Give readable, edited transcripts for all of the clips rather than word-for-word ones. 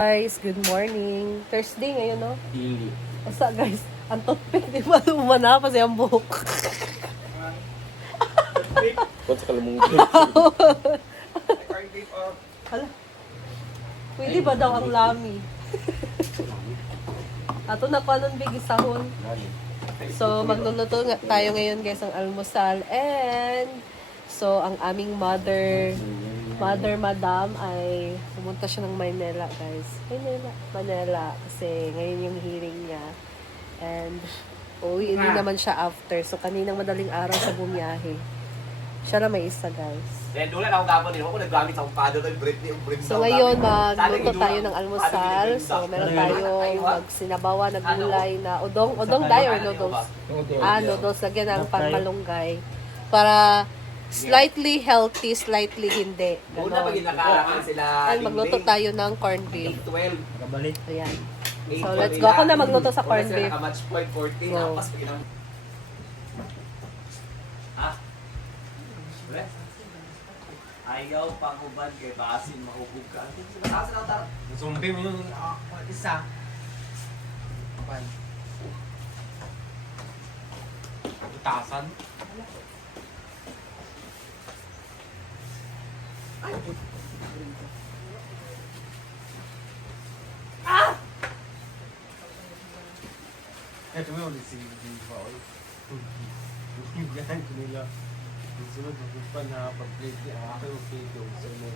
Guys, good morning. Thursday ngayon, no? Dili. Basta guys, ang toothpick di ba lumana pa siyang buhok. Kung sa kalamong Hala. Pwede ba daw ang lami? Ato na pa nun bigisahon. So, magluluto nga tayo ngayon guys ng almusal. And, so, ang aming madam ay pumunta siya ng Manila guys. Manila. Kasi ngayon yung hearing niya. And, uwi naman siya after. So, kaninang madaling araw sa bumiyahe. Siya na may isa guys. Then, doon lang ako kapon din. Ako naggamit sa umpado kay Britney. So ngayon, magluto tayo ng almusal. So meron tayong magsinabawa, naggulay na udong dayo or noodles. Noodles. Lagyan ng pangmalunggay. Para slightly healthy, slightly hindi. Una pag nakakaan sila. And magluto tayo ng corned beef. 12. Kabalik. Ayan. So let's go. Ako na magluto sa corned beef. Naka-match point 14. Go. Apas pa ginang. Ha? Ayaw pangubad kay basin mahubog ka. Basin ang tarap. Zombie mo yung isa. Kapan. Utasan. Ito mo yung lising ba? Ganyan ko nila. Sunod na gusto na pag-plate niya. Ako yung video. Sunod.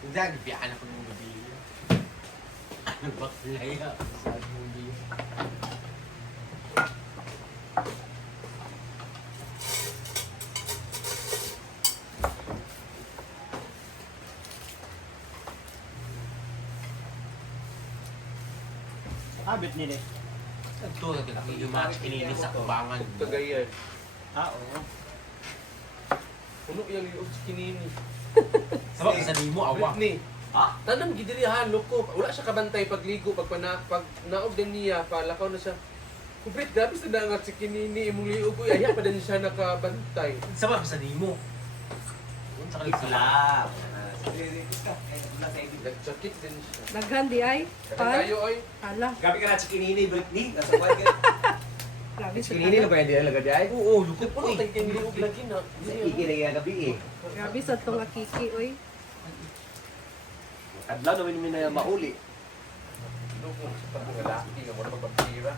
Hindi, nagbiyahan ako ng gabi. Nagbaklaya. Sa movie. Kabit nila. Ito, nagkikimas kinini sa kubangan. Kagayan. Oo. Puno yung liog sa kinini. Sabak sa nimo awa. Britney. Ha? Tanang gidirihan loko. Wala siya kabantay pagligo pag naog din niya palakaw na siya. Kubrit grabe sa dangat si kinini imong liog ko. Aya pa din siya nakabantay. Sabak sa nimo. Sa Isla. Nagchakit din siya. Naghandi ay. Tayo ay. Hala. Gabi ka na si kinini Britney. Nasa buhay ka. Grabe sa Kinini na ba yan din lagad ay? Oo, lukot po Puno eh. tayo kayong liog lagi na. Ikilay gabi eh. Grabe sa itong akiki, oy. Adlaw namin mi na mauli. Loko sa paglalaki nga mo na magpapira.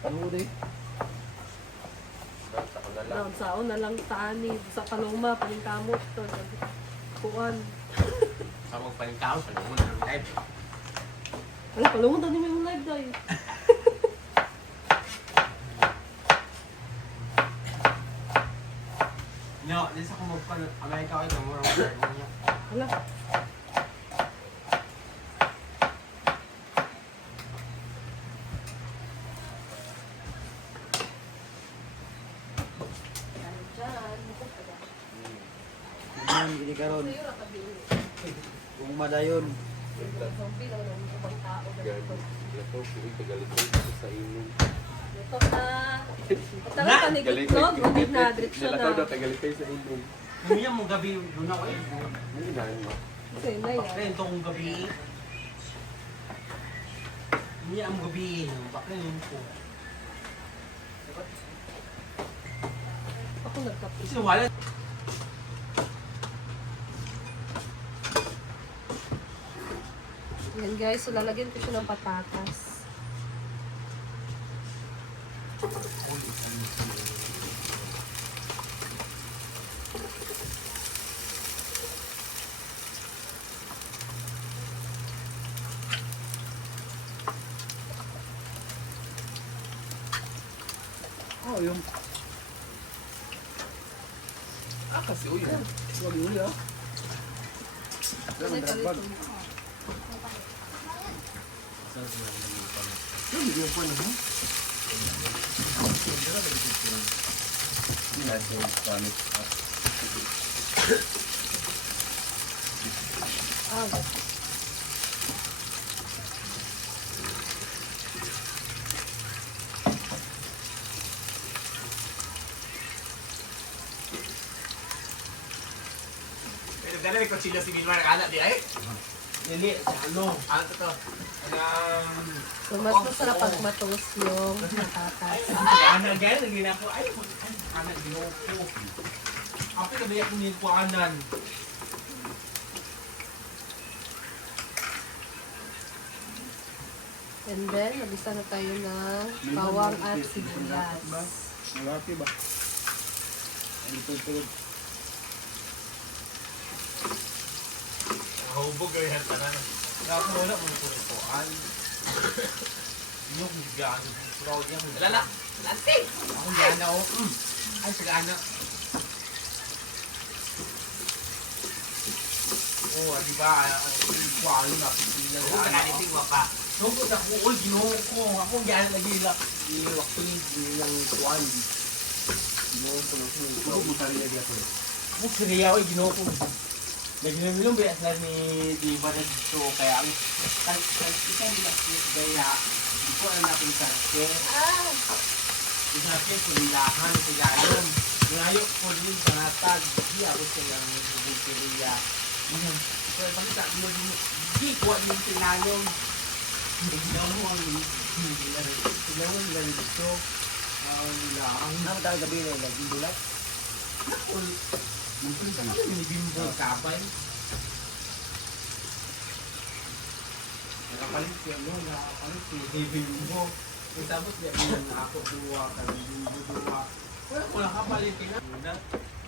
Ano din? Naon saon na lang tani sa kaluma paningkamot to. Kuan. Sabag pa yung tao sa lumo na ng live. Ano kaluma tani mo yung live dai. No, di sa kumagpan, Amerika ko ito, mura mo niya. Hala. Hindi karon. Kung madayon. Sa inyo. Ito na. Ito na panigitlog, hindi na diretso na. Tagalit kayo sa inyo. Ngayon mo gabi, doon ako eh. Hindi na yun. Kasi na yan. Bakit itong gabi? Hindi ang gabi. Bakit yun po? Ako nagkape. Kasi wala. Yan guys, so lalagyan ko siya ng patatas. Oh, yung Kasi uy. wag uli ah. Kasi kalito. Yung video pa na ha. Ah, Kaya na nagkonsilo si Vilmar na di ay? Dili, sa ano? Ano to? So, mas masarap pag matuos yung patatas. Kaya gaya nang ginako. Ay, anak ginoko. Ako na dayak ni kuanan. And then, nabisa na tayo ng bawang at sibuyas. Malaki ba? Ano tulog? Hubog gawin ang tanan. Ako wala mo ko rin kuan. Yung gano. Proud yan. Lala. Lanti! Ako gana o. Ay, sagana. Oh, di ba? Kuwalo na. Ako kananiting wapa. Nungkot ako, oy, ginoo ko. Ako gana lagi lang. Iwak ko yung kuwan. Ginoo ko. Ginoo ko tali lagi ako. Ako siriya, oy, ginoo ko. Nagilom-ilom ba yan ni di ba na dito kaya ang isang binakit gaya di ko alam natin sa akin. Isa akin kulilahan, kulilahan. Ngayon ko din sa natag. Di ako silang nagsibiliya. So, bakit sa akin di ko yung tinanong. Tignan mo ang tignan mo ang dito. Ang naman gabi na lagi bulat. Mungkin kan ini bimbo kapay. Nakapalit siya no, nakapalit si bimbo. Tapos dia bilang ako dua kan bimbo dua. Wala ko nakapalit na.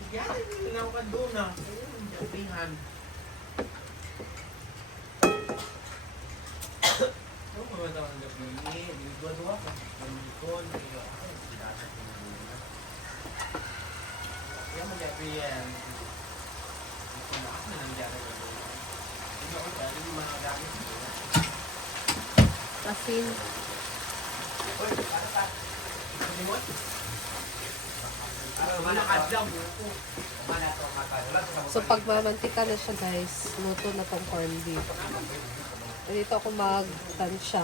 Kaya din lang kan doon na. Ayun, japingan. Ano mo daw ang gabi ni dua kan. Kon, ako dinasa ko muna. Kaya mag-gabi yan. Kung ako na nangyari na doon. Hindi ako dahil yung mga gamit ko. Asin. Uy, para pa. Limot? Para manakadlaw mo ako. Kumana ito ang mata. So, pag mamantika na siya, guys, luto na tong corned beef. Dito ako mag-tansya.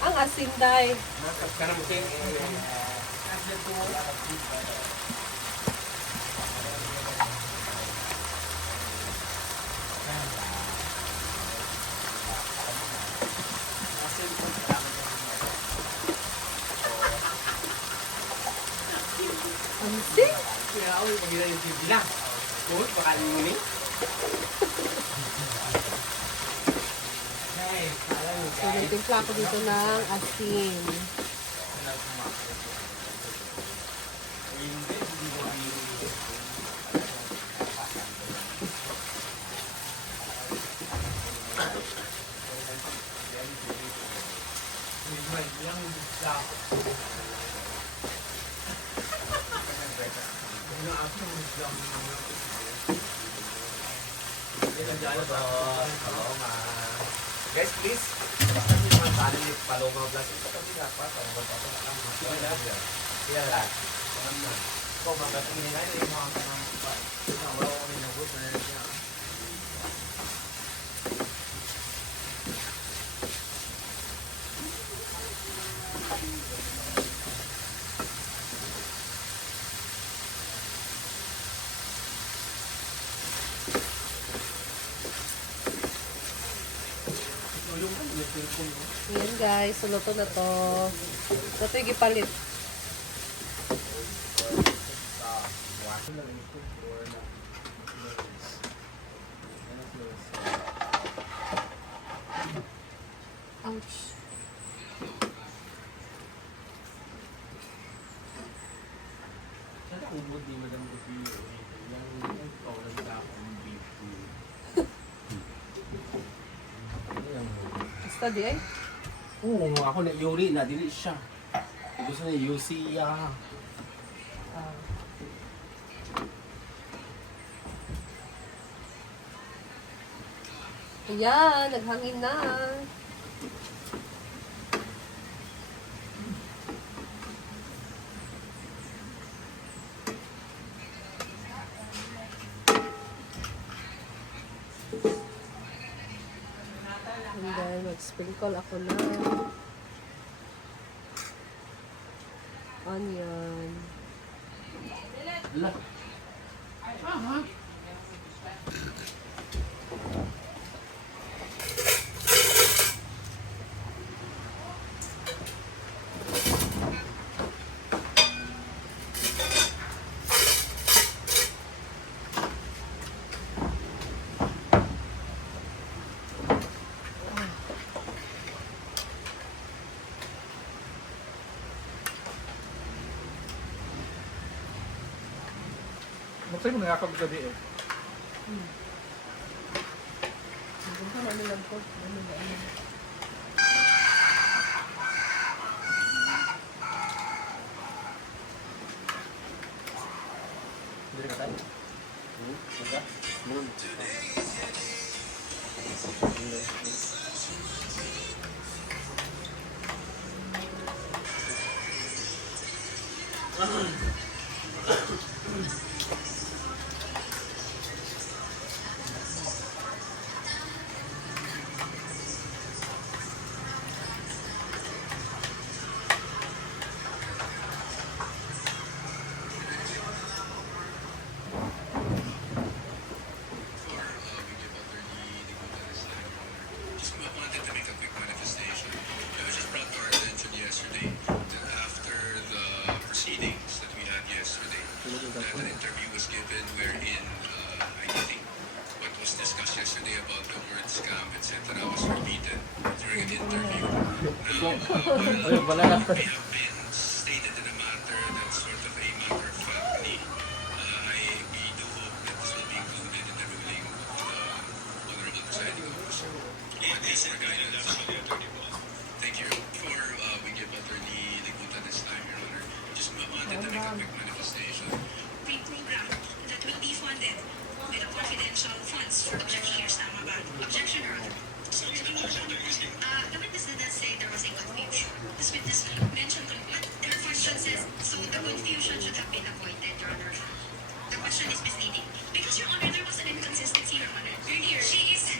Ang asin, day. Karena mungkin Asin? ya, aku panggil yang bilang, "Kau bakal ini." So, nagtimpla ako dito ng asin. Guys, please. Mga channel ni Paloma Vlog. Ito kasi dapat. Iya lah. Kau magat ini kan ini mau tanam apa? Nah, orang ini nabut mana dia? Ayan, guys. So, luto na to. Ito yung gipalit. Ouch. Sana ubod ni Madam Rufio. Yang kau lang sa akong beef. Basta di ay. Oo, ako na Yuri na dili siya. Gusto na Yusi Ayan, naghangin na. And then, mag-sprinkle ako ng onion. Ala. Ah, Magsa'yo mo nangakag gabi eh. Hindi ka tayo. Just wanted to make a quick manifestation. It was just brought to our attention yesterday that after the proceedings that we had yesterday, that an interview was given wherein I think what was discussed yesterday about the word scam, etc. was repeated during an interview. Now, while we have been stated in a matter that's sort of a matter of factly, we do hope that this will be included in the ruling of the Honorable Presiding Officer. Thank you. Before we give Attorney Liguta this time, Your Honor, just wanted to make a quick manifestation. Pre-program that will be funded with confidential funds for objectioners. Tama ba? Objection, Your Honor. The witness didn't say there was a confusion. This witness mentioned, but her question says, so the confusion should have been avoided, Your Honor. The question is misleading. Because, Your Honor, there was an inconsistency, Your Honor. Earlier, she's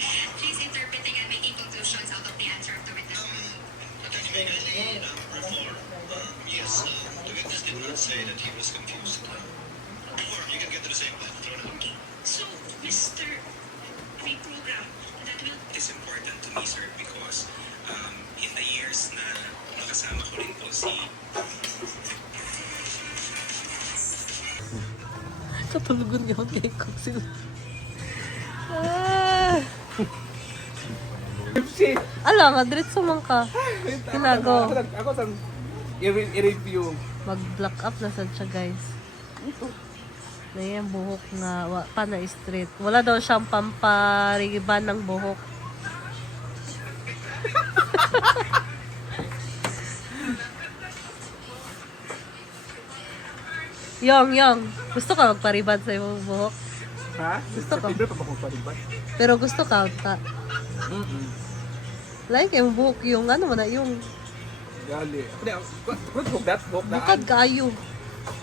interpreting and making conclusions out of the answer of the witness. Yes, the witness did not say that he was confused. Or you can get to the same point. Okay. So, Mr. Reprogram, that will It's important to me, sir, because in the years na nakasama ko rin po si Katulugan niya kung kay Cook sila. Ah. Shit! Ala, madritso man ka. Tinago. Ako sang i-review. Mag-block up na sad siya, guys. Na yung buhok nga, pa na straight. Wala daw siyang pampariban ng buhok. Yong, gusto ka magpariban sa iyong buhok? Ha? Gusto ko. September pa ba kung paliban? Pero gusto ka, ta. Like, yung buhok, yung ano mo na, yung Gali. Hindi, kung buhok daan. bukad kaayo.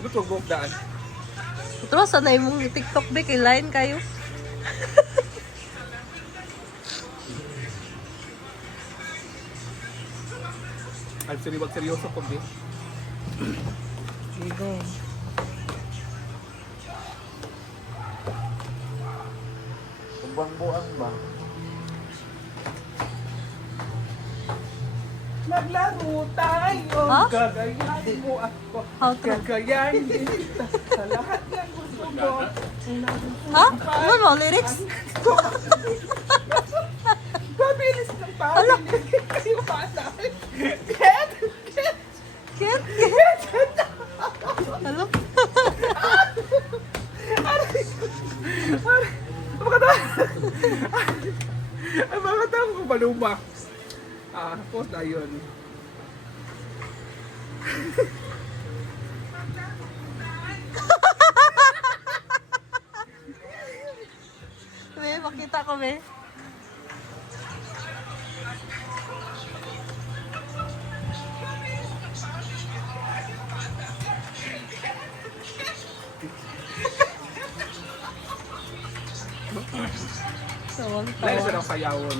Kung buhok daan. Pero sana yung TikTok be, kay line kayo. I'm sorry, wag seryoso ko, be. Ligo. Buang-buang ba? Maglaro tayo, Ha? gagayahin mo ako. How to? Gagayahin kita sa lahat ng gusto mo. Ha? Ano mo, lyrics? Pabilis ng pabilis. Kayo patay. Get! Kit? Hello? Ang mga tao ko maluma. Post na yun. May makita ko, may. Dahil Tawang-tawa. sa sayawon.